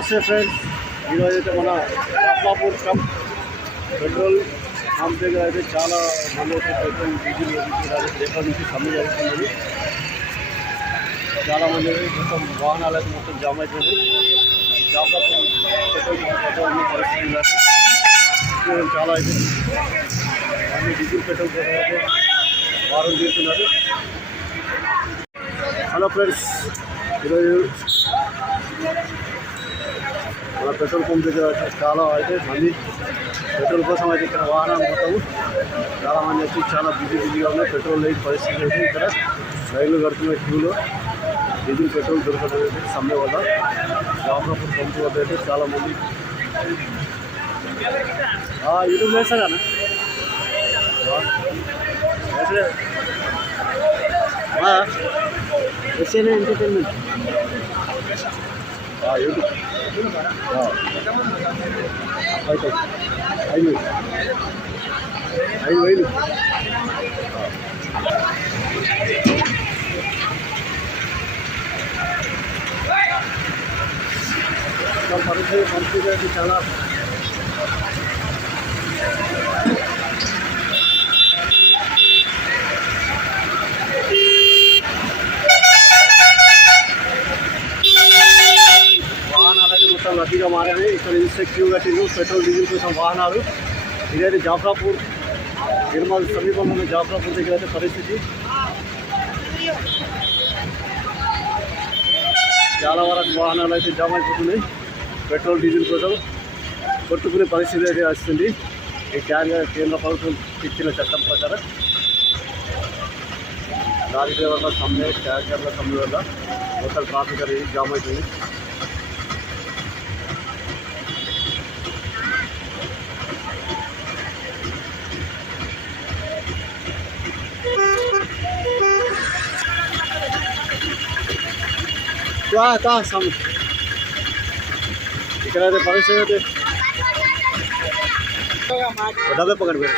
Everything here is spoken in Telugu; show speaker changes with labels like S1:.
S1: నమస్తే ఫ్రెండ్స్. ఈరోజు అయితే మన రత్నాపూర్ కప్ పెట్రోల్ పంప్ దగ్గర అయితే చాలా మంది అయితే పెట్రోల్ డీజిల్ వేయించడానికి రేపటి నుంచి సమ్మె జరుగుతున్నది. చాలామంది అయితే మొత్తం వాహనాలు అయితే మొత్తం జామ్ అయిపోయింది జామ్ పెట్రోల్ పంప్ పరిస్థితి చాలా అయితే అన్ని డీజిల్ పెట్రోల్ కోసం వారం తీరుతున్నారు. హలో ఫ్రెండ్స్ ఈరోజు మన పెట్రోల్ పంప్ దగ్గర చాలా అయితే మంది పెట్రోల్ కోసం అయితే ఇక్కడ వాహనాలు మొత్తం చాలామంది వచ్చి చాలా బిజీ బిజీగా ఉన్నాయి పెట్రోల్ లేని పరిస్థితి అయితే ఇక్కడ రైళ్ళు కడుతున్న క్యూలో డీజిల్ పెట్రోల్ దొరకడం అయితే సమ్మె వల్ల జాఫరాపూర్ పంప్ వద్ద అయితే చాలామంది ఆ, యూట్యూబ్ వేస్తాగా ఎస్ఏనే ఎంటర్టైన్మెంట్. ఐదు ఐదు వేలు పరిస్థితి పరిస్థితి అయితే చాలా వాహనాలు అయితే మొత్తం రద్దీగా మారాయి. ఇక్కడ చూస్తే క్యూ పెట్రోల్ డీజిల్ కోసం వాహనాలు. ఇదైతే జాఫ్రాపూర్ నిర్మల్ సమీపంలో ఉన్న దగ్గర అయితే పరిస్థితి. చాలా వరకు వాహనాలు అయితే జామ్ అయిపోతున్నాయి. పెట్రోల్ డీజిల్ కోసం కొట్టుకునే పరిస్థితి అయితే వస్తుంది. ఈ క్యారియర్ కేంద్ర ప్రభుత్వం ఇచ్చిన చట్టం ప్రకారం. లారీ డ్రైవర్ల సమ్మె క్యారియర్ల సమ్మె వల్ల మొత్తం ట్రాఫిక్ అనేది జామ్ అవుతుంది తా తా సమ్ ఇక్కడ అయితే పరిస్థితి అయితే డబ్బే పక్కన పెట్టు